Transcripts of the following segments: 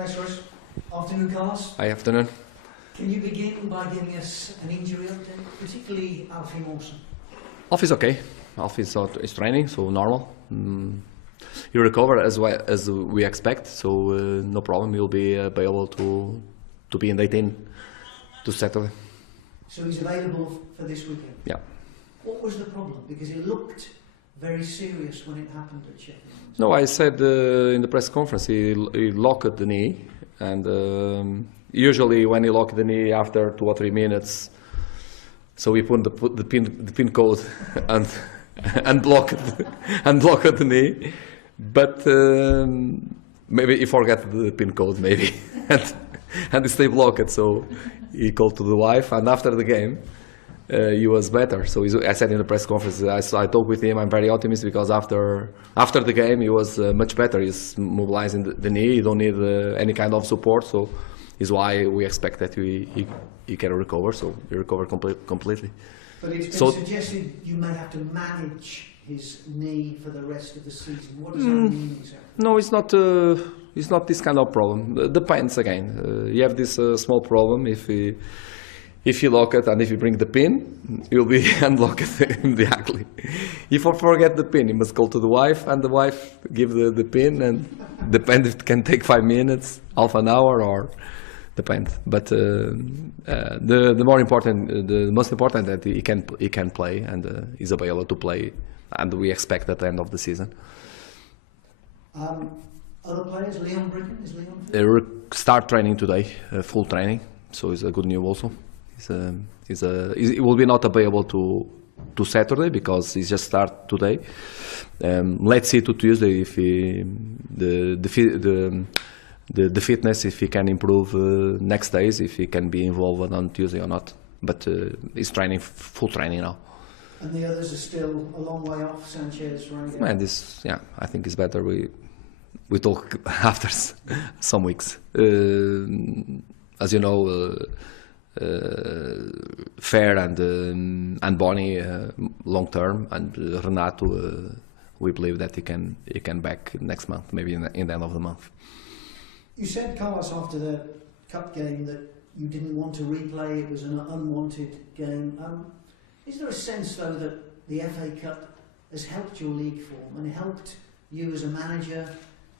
Thanks, Chris. Afternoon, Carlos. Hi, afternoon. Can you begin by giving us an injury update, particularly Alfie Mawson? Alfie's okay. Alfie is training, so normal. He recovered as well as we expect, so no problem. He'll be able to be in the 18 to Saturday. So he's available for this weekend? Yeah. What was the problem? Because it looked very serious when it happened at Sheffield. No, I said in the press conference he locked the knee, and usually when he locked the knee after 2 or 3 minutes, so we put the pin code and unblocked the knee, but maybe he forgot the pin code maybe, and he stayed blocked. So he called to the wife, and after the game. He was better. So I said in the press conference, I talked with him. I'm very optimistic because after the game he was much better. He's mobilizing the knee. He don't need any kind of support. So is why we expect that he can recover. So he recovered completely. But it's been suggested you may have to manage his knee for the rest of the season. What does that mean exactly? No, it's not. It's not this kind of problem. Depends again. You have this small problem if you lock it and if you bring the pin, you'll be unlocked immediately. If you forget the pin, you must call to the wife, and the wife give the pin, and depend if it can take 5 minutes, half an hour, or depend. But the most important that he can play and is available to play, and we expect at the end of the season. Other players, Leon Brighton, is Leon fit? Start training today, full training, so it's a good news also. It will be not available to Saturday because he just start today. Let's see to Tuesday if the fitness, if he can improve next days, if he can be involved on Tuesday or not. But he's training, full training now. And the others are still a long way off, Sanchez, Rangel? And I think it's better we talk after some weeks. As you know. Fair and Bonnie long term, and Renato we believe that he can back next month, maybe in the end of the month. You said, Carlos, after the cup game that you didn't want to replay, it was an unwanted game. Is there a sense though that the FA Cup has helped your league form and helped you as a manager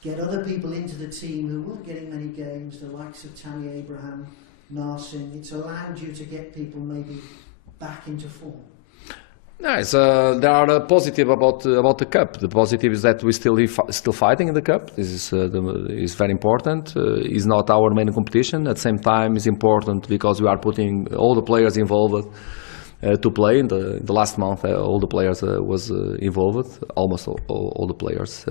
get other people into the team who weren't getting many games, the likes of Tammy Abraham, Narsing? It's allowed you to get people maybe back into form. Nice. There are positive about the cup. The positive is that we still fighting in the cup. This is very important. It's not our main competition. At the same time, it's important because we are putting all the players involved to play. In the last month, all the players was involved, almost all the players,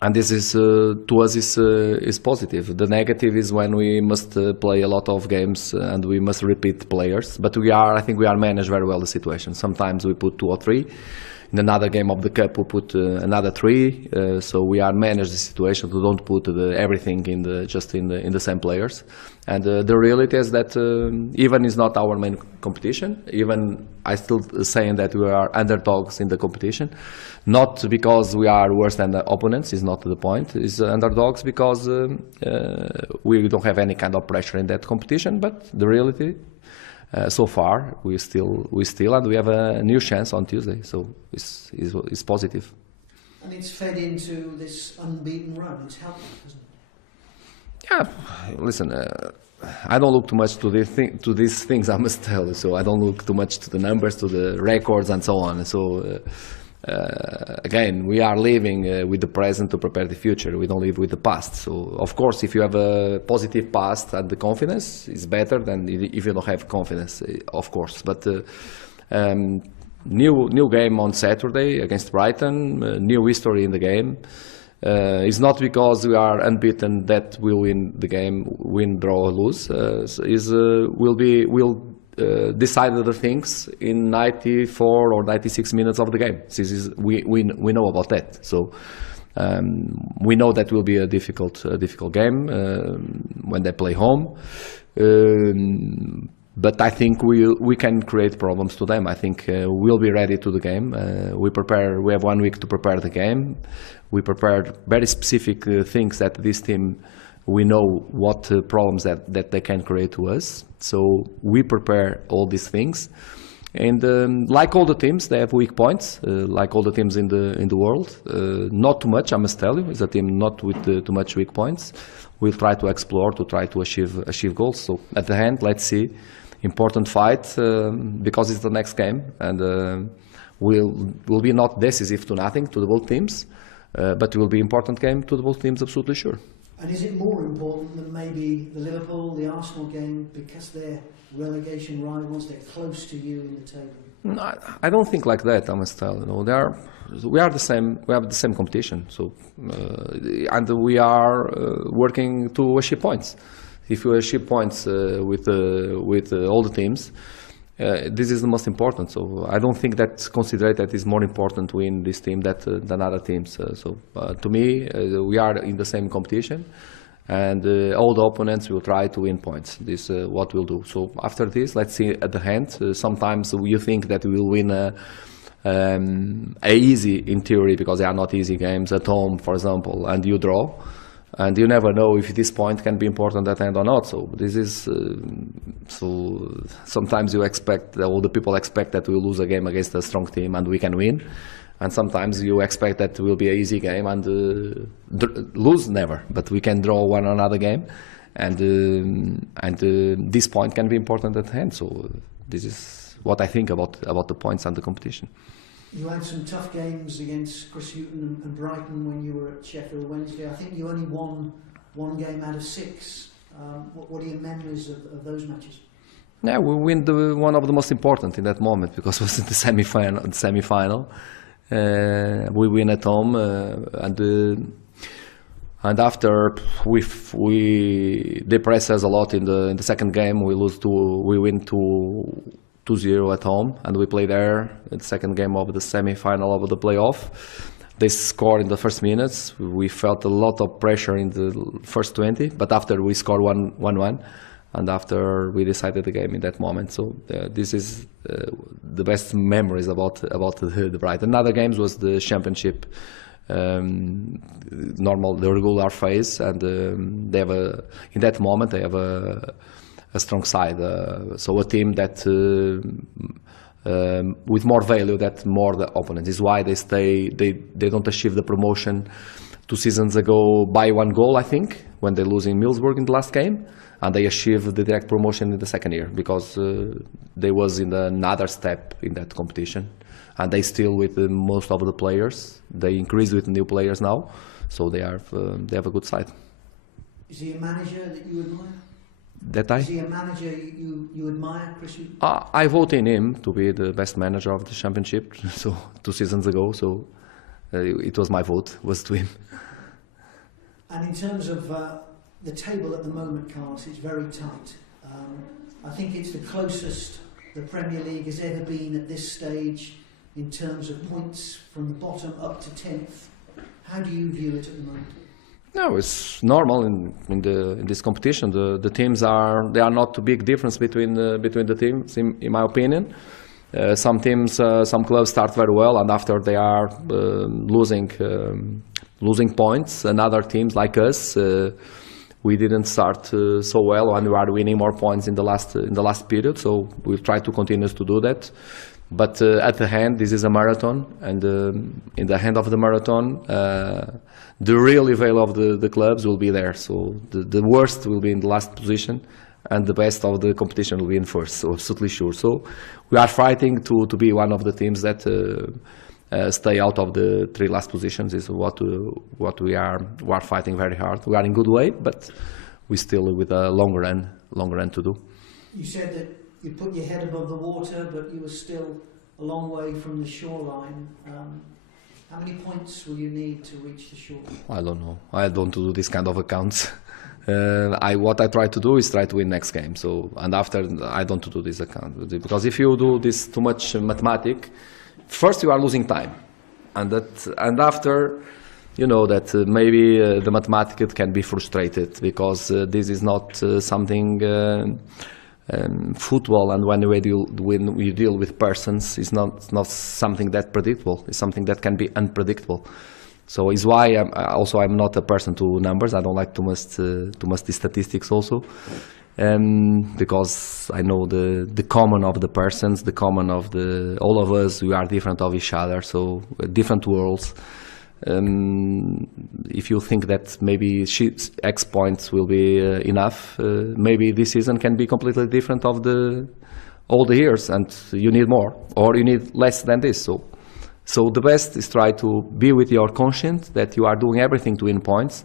and this is to us is positive. The negative is when we must play a lot of games and we must repeat players. But I think we are managed very well the situation. Sometimes we put 2 or 3. In another game of the cup we put another 3. So we are managed the situation to don't put everything in the same players. And the reality is that even is not our main competition. Even I still saying that we are underdogs in the competition. Not because we are worse than the opponents, is not the point. It's underdogs because we don't have any kind of pressure in that competition. But the reality, so far, we still, and we have a new chance on Tuesday. So it's positive. And it's fed into this unbeaten run. It's helped, hasn't it? Yeah, listen. I don't look too much to these things. I must tell you. So I don't look too much to the numbers, to the records, and so on. So. Again, we are living with the present to prepare the future. We don't live with the past. So, of course, if you have a positive past and the confidence, it's better than if you don't have confidence, of course. But new game on Saturday against Brighton, new history in the game. It's not because we are unbeaten that we'll win the game, win, draw, or lose. We'll decide other things in 94 or 96 minutes of the game. We know about that. So we know that will be a difficult game when they play home. But I think we can create problems to them. I think we'll be ready to the game. We have 1 week to prepare the game. We prepared very specific things that this team, we know what problems that they can create to us. So we prepare all these things. And like all the teams, they have weak points, like all the teams in the world. Not too much, I must tell you. It's a team not with too much weak points. We'll try to explore, to try to achieve goals. So at the end, let's see. Important fight because it's the next game, and will be not decisive to nothing to the both teams, but will be important game to the both teams, absolutely sure. And is it more important than maybe the Liverpool, the Arsenal game, because they're relegation rivals, they're close to you in the table? No, I don't think like that, I must tell. You know, we are the same. We have the same competition. So, and we are working to achieve points. If you achieve points with all the teams, this is the most important. So I don't think that consider that is more important to win this team than other teams. To me, we are in the same competition, and all the opponents will try to win points. This is what we'll do. So after this, let's see at the end. Sometimes you think that we will win a easy in theory because they are not easy games at home, for example, and you draw. And you never know if this point can be important at the end or not. So this is so sometimes you expect, all the people expect that we will lose a game against a strong team and we can win, and sometimes you expect that it will be an easy game and lose never, but we can draw one another game, and this point can be important at the end. So this is what I think about the points and the competition. You had some tough games against Chris Hughton and Brighton when you were at Sheffield Wednesday. I think you only won one game out of 6. What are your memories of those matches? Yeah, we win one of the most important in that moment because it was in the semi-final. We win at home, and after they press us a lot in the second game. We win 2-0 at home, and we play there in the second game of the semi-final of the playoff. They scored in the first minutes. We felt a lot of pressure in the first 20, but after we scored 1-1, and after we decided the game in that moment. So this is the best memories about the Brighton. Another games was the championship, the regular phase, and they have in that moment they have a strong side, so a team that with more value that more the opponents. This is why they don't achieve the promotion 2 seasons ago by 1 goal, I think, when they lose in Middlesbrough in the last game, and they achieved the direct promotion in the second year because they was in another step in that competition, and they still with most of the players. They increased with new players now, so they have a good side. Is he a manager that you admire? Is he a manager you admire, Chris? I vote in him to be the best manager of the championship. So 2 seasons ago, so it was my vote, was to him. And in terms of the table at the moment, Carlos, it's very tight. I think it's the closest the Premier League has ever been at this stage in terms of points from the bottom up to 10th. How do you view it at the moment? No, it's normal in this competition. The teams are not too big difference between the teams, in my opinion. Some teams, some clubs start very well, and after they are losing points. And other teams like us, we didn't start so well, and we are winning more points in the last period. So we'll try to continue to do that. But at the end, this is a marathon, and in the end of the marathon, the real value of the clubs will be there. So the worst will be in the last position, and the best of the competition will be in first. So absolutely sure. So we are fighting to be one of the teams that stay out of the 3 last positions. Is what we are fighting very hard. We are in good way, but we still with a long run to do. You said that you put your head above the water, but you were still a long way from the shoreline. How many points will you need to reach the shore? I don't know. I don't do this kind of accounts. What I try to do is try to win next game. So, and after I don't do this account, because if you do this too much mathematics, first you are losing time, and after, you know that maybe the mathematics can be frustrated because this is not something football, and when you deal with persons, is not something that predictable. It's something that can be unpredictable. So it's why I'm not a person to numbers. I don't like too much the statistics also, because I know the common of the persons, the common of all of us. We are different of each other, so different worlds. If you think that maybe X points will be enough, maybe this season can be completely different of all the years, and you need more, or you need less than this. So the best is try to be with your conscience that you are doing everything to win points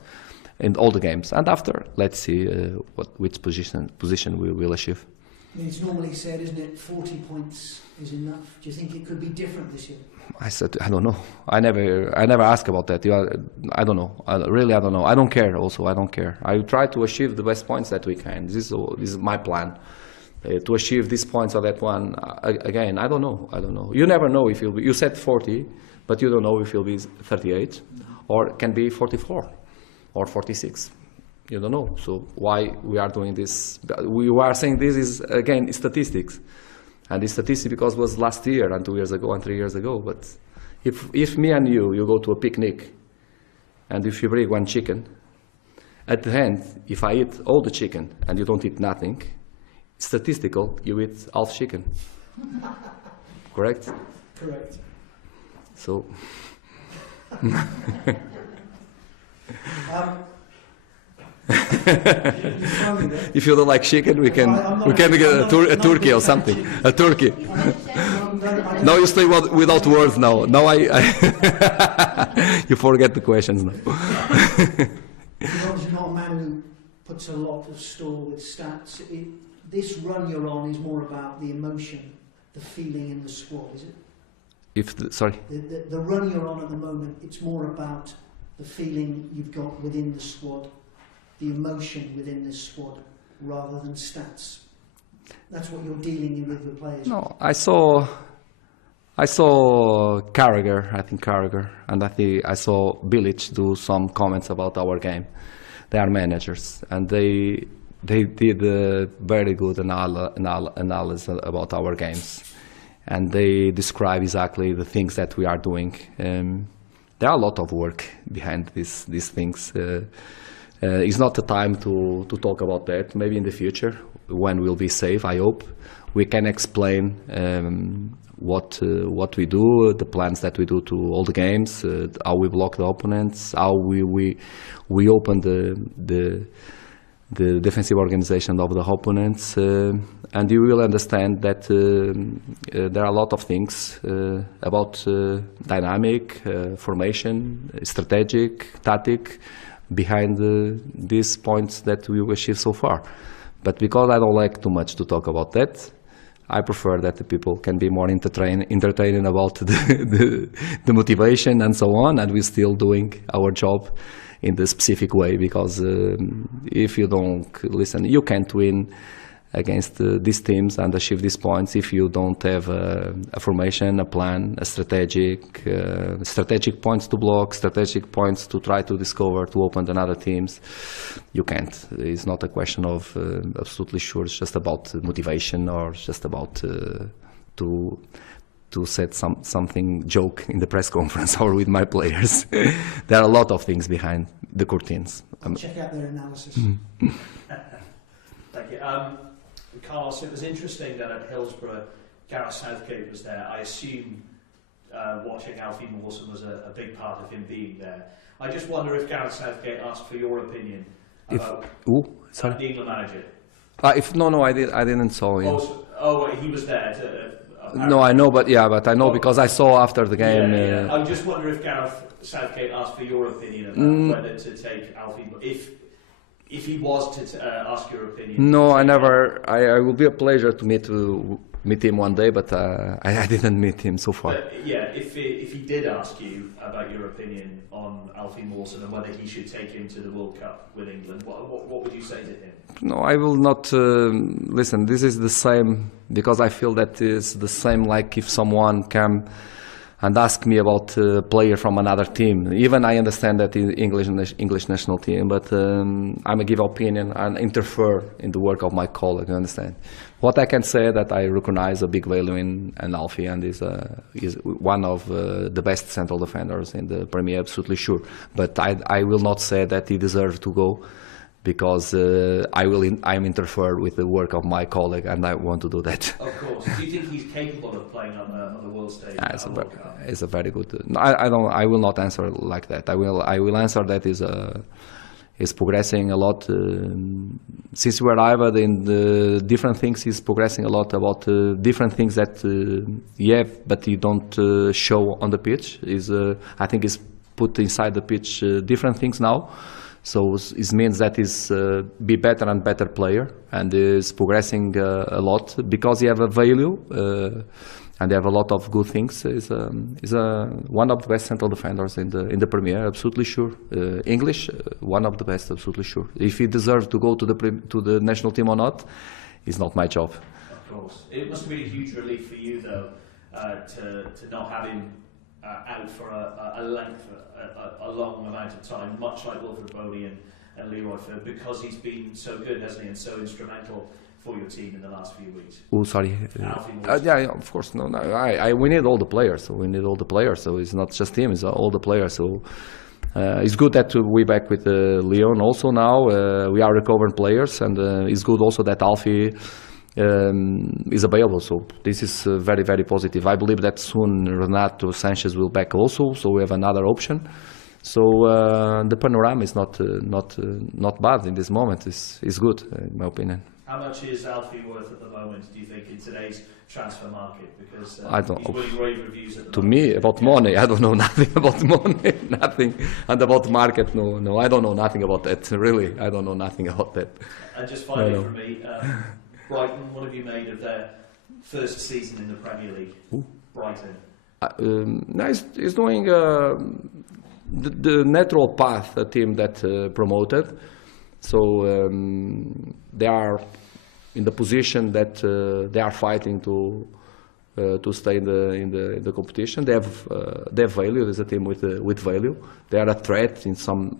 in all the games, and after let's see which position we will achieve. I mean, it's normally said, isn't it, 40 points is enough. Do you think it could be different this year? I said, I don't know. I never ask about that. I don't know. I don't know. I don't care also. I don't care. I try to achieve the best points that we can. This is my plan. To achieve these points or that one, again, I don't know. You never know if you said 40, but you don't know if you'll be 38, or it can be 44 or 46. You don't know. So why we are doing this? We are saying this is, again, statistics. And it's statistics because it was last year and 2 years ago and 3 years ago. But if me and you go to a picnic, and if you bring one chicken, at the end, if I eat all the chicken and you don't eat nothing, statistical, you eat half chicken. Correct? Correct. So. If you don't like chicken, we can get a turkey or something. A turkey. Now you stay without words. Now I you forget the questions now. You're not a man who puts a lot of store with stats. This run you're on is more about the emotion, the feeling in the squad, is it? Sorry. The run you're on at the moment, it's more about the feeling you've got within the squad, the emotion within this squad, rather than stats. That's what you're dealing with the players. No, I saw Carragher, and I saw Bilic do some comments about our game. They are managers, and they did a very good analysis about our games, and they describe exactly the things that we are doing. There are a lot of work behind these things. It's not the time to talk about that. Maybe in the future, when we'll be safe, I hope, we can explain what we do, the plans that we do to all the games, how we block the opponents, how we open the defensive organization of the opponents, and you will understand that there are a lot of things about dynamic, formation, strategic, tactic, behind these points that we achieved so far. But because I don't like too much to talk about that, I prefer that the people can be more entertaining about the motivation and so on, and we're still doing our job in the specific way, because if you don't listen, you can't win against these teams and achieve these points if you don't have a formation, a plan, a strategic points to block, strategic points to try to discover, to open another teams. You can't. It's not a question of absolutely sure. It's just about motivation, or just about to set something joke in the press conference or with my players. There are a lot of things behind the curtains. Check out their analysis. Thank you. Carlos, it was interesting that at Hillsborough, Gareth Southgate was there. I assume watching Alfie Mawson was a big part of him being there. I just wonder if Gareth Southgate asked for your opinion about the England manager. I didn't saw him. He was there. No, I know, but I know because I saw after the game. I just wonder if Gareth Southgate asked for your opinion about whether to take Alfie, if he was to ask your opinion. No, I never. I will be a pleasure to meet him one day, but I didn't meet him so far. If he did ask you about your opinion on Alfie Mawson and whether he should take him to the World Cup with England, what would you say to him? No, I will not listen. This is the same, because I feel that is the same like if someone come and ask me about a player from another team. Even I understand that in English national team, but I'm a give opinion and interfere in the work of my colleague. You understand? What I can say that I recognize a big value in Alfie, and is one of the best central defenders in the Premier, absolutely sure. But I will not say that he deserves to go, because I'm interfere with the work of my colleague, and I want to do that. Of course. Do you think he's capable of playing on the world stage? It's a very good. I will not answer like that. I will answer that is progressing a lot. Since we arrived in the different things, he's progressing a lot about different things that he have, but he don't show on the pitch. I think he's put inside the pitch different things now. So it means that he's be better and better player, and is progressing a lot because he have a value and they have a lot of good things. He's one of the best central defenders in the Premier, absolutely sure. English, one of the best, absolutely sure. If he deserves to go to the national team or not, is not my job. Of course, it must have been a huge relief for you though to not have him out for a long amount of time, much like Wilfred Bowley and Leroy Fer, because he's been so good, hasn't he, and so instrumental for your team in the last few weeks. Oh, sorry. Yeah, of course. No. We need all the players. So we need all the players. So it's not just him; it's all the players. So it's good that we're back with Leon also now. We are recovering players, and it's good also that Alfie is available. So this is very, very positive. I believe that soon Renato Sanchez will back also. So we have another option. So the panorama is not bad in this moment. It's good, in my opinion. How much is Alfie worth at the moment, do you think, in today's transfer market? Because I don't he's winning rave reviews at the to moment. me, about money, I don't know nothing about money, nothing. And about market, no, I don't know nothing about that, really. I don't know nothing about that. And just finally for me, Brighton, what have you made of their first season in the Premier League? Ooh. Brighton. He's doing the natural path, a team that promoted. So they are in the position that they are fighting to stay in the competition. They have value. There's a team with value. They are a threat in some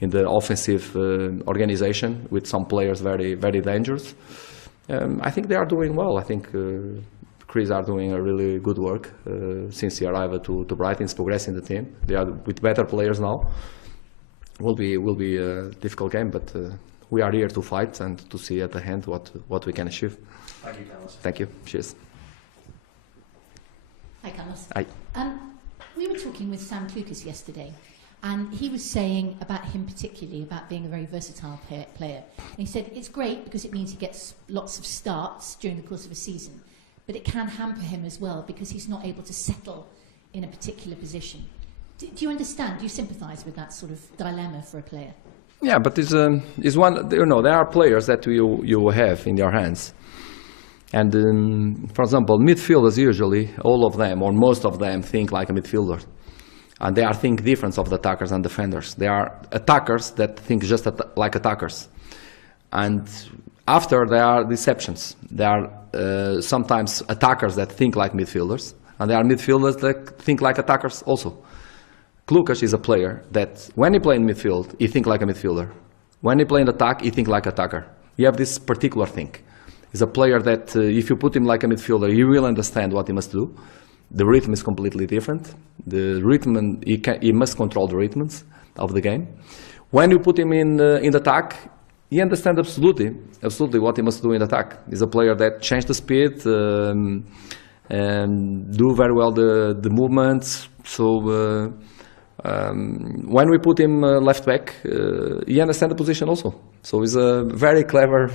in the offensive organization, with some players very, very dangerous. I think they are doing well. I think Chris are doing a really good work since he arrived to Brighton. It's progressing the team. They are with better players now. Will be a difficult game, but we are here to fight and to see at the end what we can achieve. Thank you, Carlos. Thank you. Cheers. Hi, Carlos. Hi. We were talking with Sam Klukas yesterday, and he was saying about him particularly, about being a very versatile player. And he said it's great because it means he gets lots of starts during the course of a season, but it can hamper him as well because he's not able to settle in a particular position. Do you understand? Do you sympathise with that sort of dilemma for a player? Yeah, but it's one. You know, there are players that you have in your hands, and for example, midfielders usually, all of them or most of them think like a midfielder, and they are think different of the attackers and defenders. They are attackers that think just like attackers, and after there are deceptions. There are sometimes attackers that think like midfielders, and there are midfielders that think like attackers also. Klukas is a player that when he plays in midfield, he thinks like a midfielder. When he plays in attack, he thinks like an attacker. You have this particular thing. He's a player that if you put him like a midfielder, he will understand what he must do. The rhythm is completely different. The rhythm, he must control the rhythms of the game. When you put him in attack, he understands absolutely what he must do in attack. He's a player that changes the speed, and do very well the movements. So when we put him left back, he understands the position also. So he's a very clever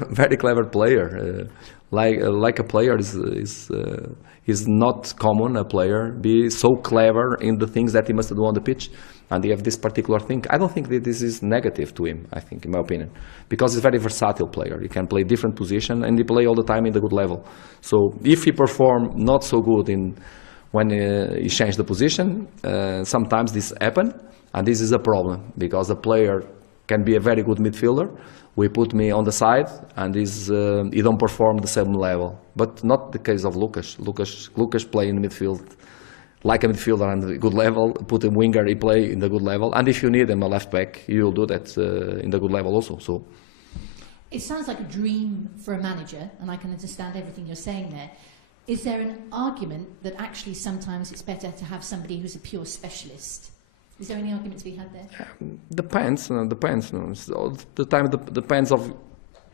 player. Like a player is not common. A player be so clever in the things that he must do on the pitch, and he have this particular thing. I don't think that this is negative to him. I think, in my opinion, because he's a very versatile player. He can play different position and he play all the time in the good level. So if he perform not so good when he changed the position, sometimes this happen, and this is a problem because a player can be a very good midfielder. We put me on the side, and he don't perform the same level. But not the case of Lucas. Lucas play in midfield like a midfielder on a good level, put a winger, he play in the good level, and if you need him a left back, you will do that in the good level also. So it sounds like a dream for a manager, and I can understand everything you're saying there. Is there an argument that actually sometimes it's better to have somebody who's a pure specialist? Is there any argument to be had there? Depends. Depends. No. So the time depends of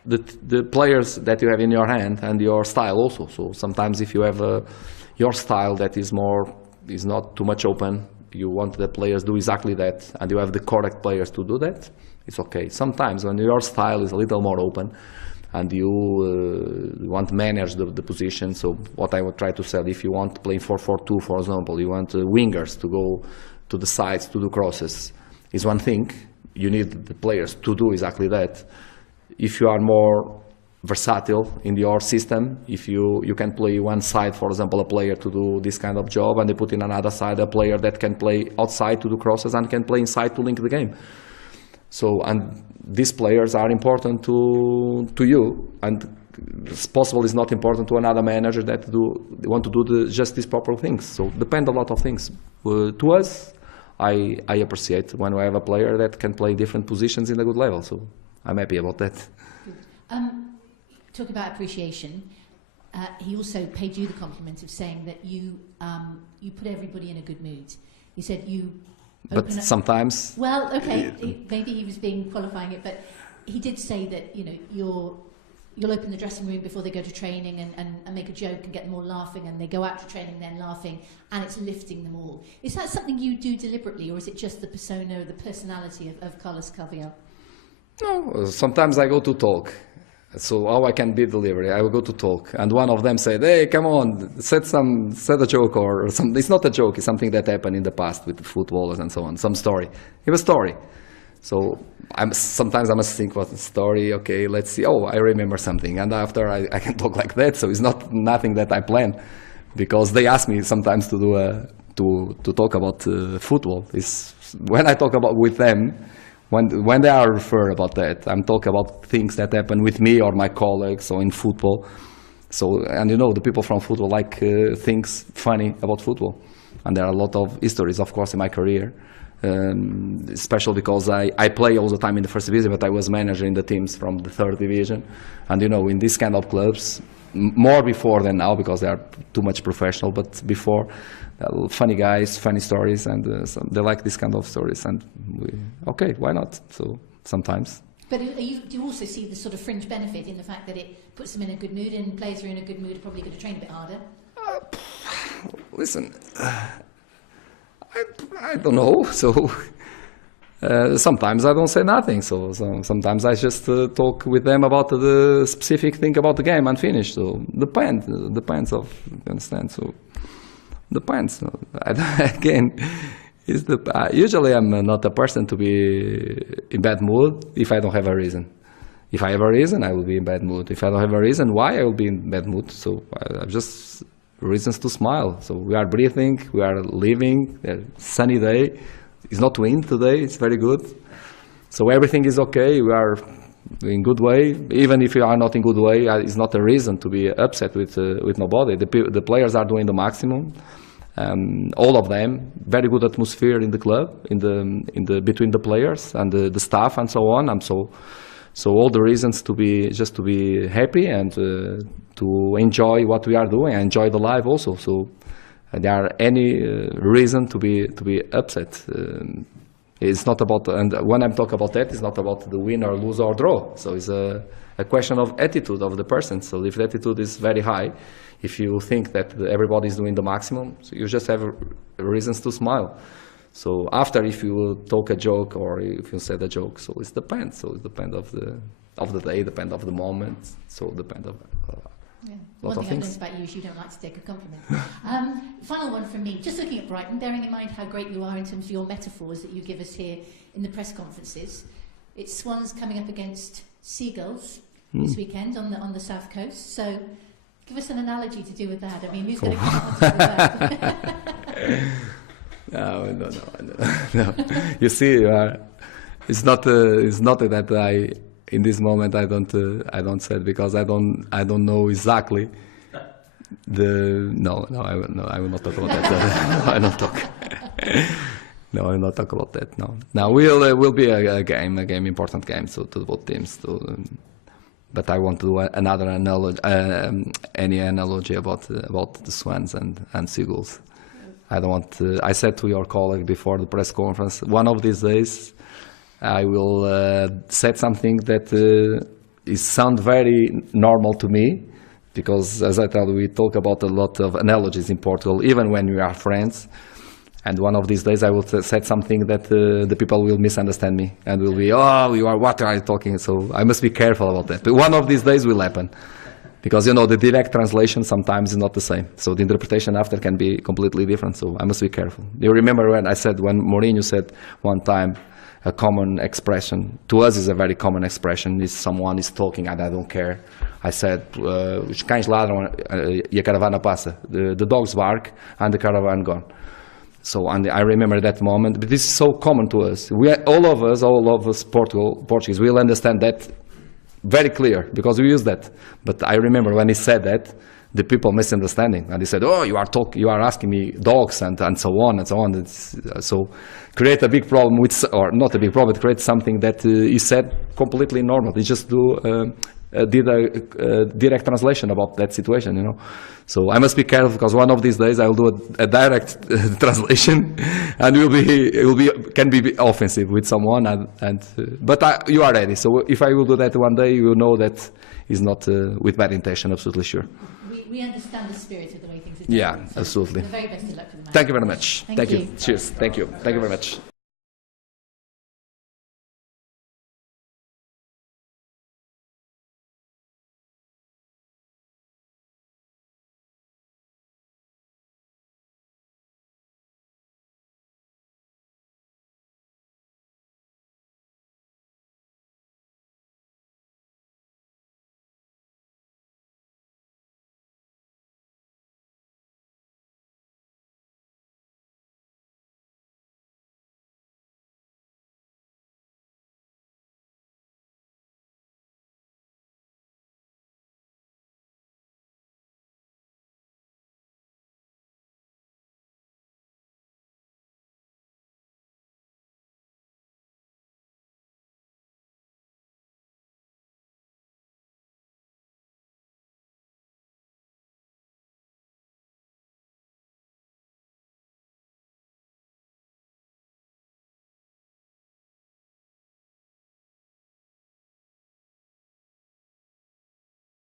the players that you have in your hand and your style also. So sometimes if you have your style that is not too much open, you want the players do exactly that, and you have the correct players to do that, it's okay. Sometimes when your style is a little more open and you want to manage the position, so what I would try to say, if you want to play 4-4-2, for example, you want wingers to go to the sides to do crosses, is one thing. You need the players to do exactly that. If you are more versatile in your system, if you can play one side, for example, a player to do this kind of job, and they put in another side a player that can play outside to do crosses and can play inside to link the game. So, and these players are important to you, and it's possible it's not important to another manager that want to do just these proper things. So depend a lot of things. To us, I appreciate when we have a player that can play different positions in a good level. So I'm happy about that. Talk about appreciation. He also paid you the compliment of saying that you put everybody in a good mood. He said you. But sometimes. Well, okay, maybe he was qualifying it, but he did say that you'll open the dressing room before they go to training and make a joke and get them all laughing, and they go out to training then laughing, and it's lifting them all. Is that something you do deliberately, or is it just the persona, the personality of Carlos Carvalhal? No, sometimes I go to talk. So how I can be delivery, I will go to talk, and one of them said, "Hey, come on, said a joke or something." It's not a joke; it's something that happened in the past with the footballers and so on. Some story. It was a story. So sometimes I must think, what's the story? Okay, let's see. Oh, I remember something, and after I can talk like that. So it's not nothing that I plan, because they ask me sometimes to do to talk about football. It's when I talk about with them. When they are referred about that, I'm talking about things that happen with me or my colleagues or in football. So, and the people from football like things funny about football. And there are a lot of histories, of course, in my career, especially because I play all the time in the first division, but I was managing the teams from the third division. And, in these kind of clubs, more before than now, because they are too much professional, but before, funny guys, funny stories, and they like this kind of stories, and okay, why not? So sometimes. But do you also see the sort of fringe benefit in the fact that it puts them in a good mood, and players who are in a good mood are probably going to train a bit harder? Listen, I don't know. So sometimes I don't say nothing. So sometimes I just talk with them about the specific thing about the game and finish. So depends of, you understand? So. Depends. Again, usually I'm not a person to be in bad mood if I don't have a reason. If I have a reason, I will be in bad mood. If I don't have a reason, why I will be in bad mood? So I have just reasons to smile. So we are breathing, we are living. Sunny day. It's not wind today. It's very good. So everything is okay. We are in good way. Even if you are not in good way, it's not a reason to be upset with nobody. The players are doing the maximum. All of them, very good atmosphere in the club, in the between the players and the staff and so on. So all the reasons to be happy and to enjoy what we are doing, and enjoy the life also. So there are any reason to be upset. It's not about, and when I'm talking about that, it's not about the win or lose or draw. So it's a question of attitude of the person. So if the attitude is very high, if you think that everybody is doing the maximum, so you just have reasons to smile. So after, if you talk a joke or if you said a joke, so it depends. So it depends of the day, depends of the moment. So it depends of One thing I've learned about you is you don't like to take a compliment. Final one from me. Just looking at Brighton, bearing in mind how great you are in terms of your metaphors that you give us here in the press conferences, it's Swans coming up against Seagulls this weekend on the south coast. So give us an analogy to do with that. I mean, who's going to come up with that? No. You see, it's not that I. In this moment, I don't say it because I don't know exactly No, I will not talk about that. I will not talk. No, I will not talk about that. No, now will be a game, important game, so to both teams. But I want to do another analogy, any analogy about the Swans and Seagulls. I don't want to, I said to your colleague before the press conference, one of these days I will say something that is sound very normal to me, because as I tell you, we talk about a lot of analogies in Portugal, even when we are friends. And one of these days I will say something that the people will misunderstand me and will be, oh, what are you talking? So I must be careful about that. But one of these days will happen. Because, you know, the direct translation sometimes is not the same. So the interpretation after can be completely different. So I must be careful. You remember when Mourinho said one time, a common expression, to us is a very common expression, is someone is talking and I don't care. I said, os cães ladram e a caravana passa. The dogs bark and the caravan gone. So, and I remember that moment, but this is so common to us. All of us Portuguese, will understand that very clear, because we use that. But I remember when he said that, the people misunderstanding, and he said, oh, you are asking me dogs and so on and so on. So create a big problem or not a big problem, but create something that he said completely normal. He just did a direct translation about that situation, you know. So I must be careful, because one of these days I will do a direct translation, and can be offensive with someone. But you are ready. So if I will do that one day, you will know that is not with bad intention. Absolutely sure. We understand the spirit of the way things are done. Yeah, absolutely. The very best of luck for the match. Thank you very much. Thank you. Cheers. Thank you. Thank you very much.